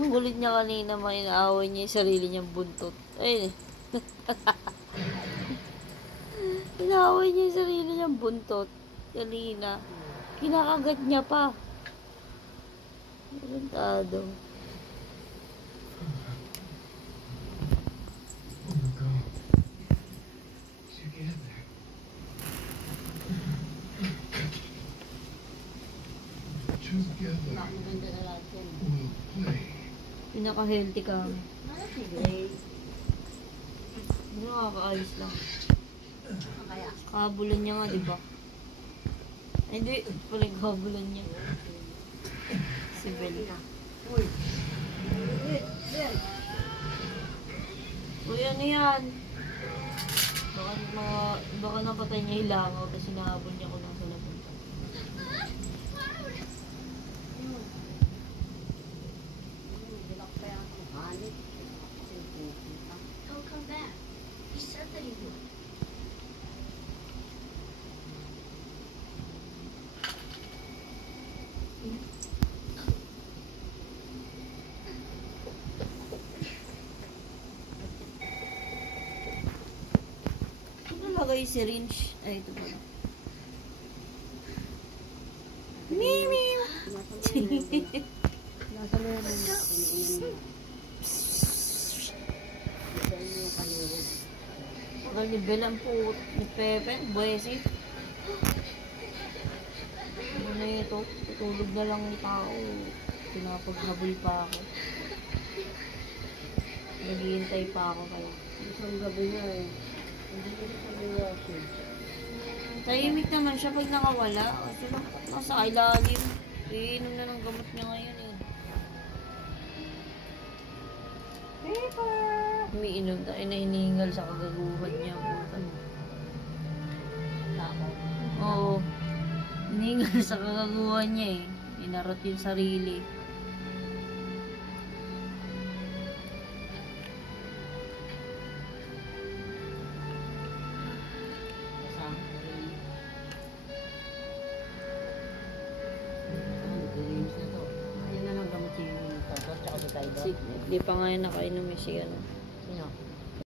Ang gulit niya kanina, inaaway niya yung sarili niyang buntot. Ayun. Inaaway niya yung sarili niyang buntot. Kanina. Kinakagat niya pa. Tarantado. Pinaka-healthy ka. Nakakaayos lang. Kabulan niya nga, diba? Hindi, paling kabulan niya. Si Bel. Uy, ano yan? Baka napatay niya hilangaw, tapos hinahabol niya kung nasa napunta. He'll come back. He said that he would. Lagay yung syringe. Ay, ito pala. Mimi! Nasa loob na. Pagka ni Belan po, ni Pepe, buwesit. Ano na ito? Tutulog na lang yung tao. Pinapaghabol pa ako. Naghihintay pa ako kaya. Isang gabi niya eh. Hindi ko sa washing. Tahimik naman siya pag nakawala. Kasi nasa ilalim. Iinom na ng gamot niya ngayon eh. Paper! Umiinom tayo na hinihingal sa kagaguhan niya. Oo. Hinihingal sa kagaguhan niya eh. Inarot yung sarili. Ayun na lang gamot yung toto, tsaka si Kaido. Di pa nga yun nakainom eh si ano.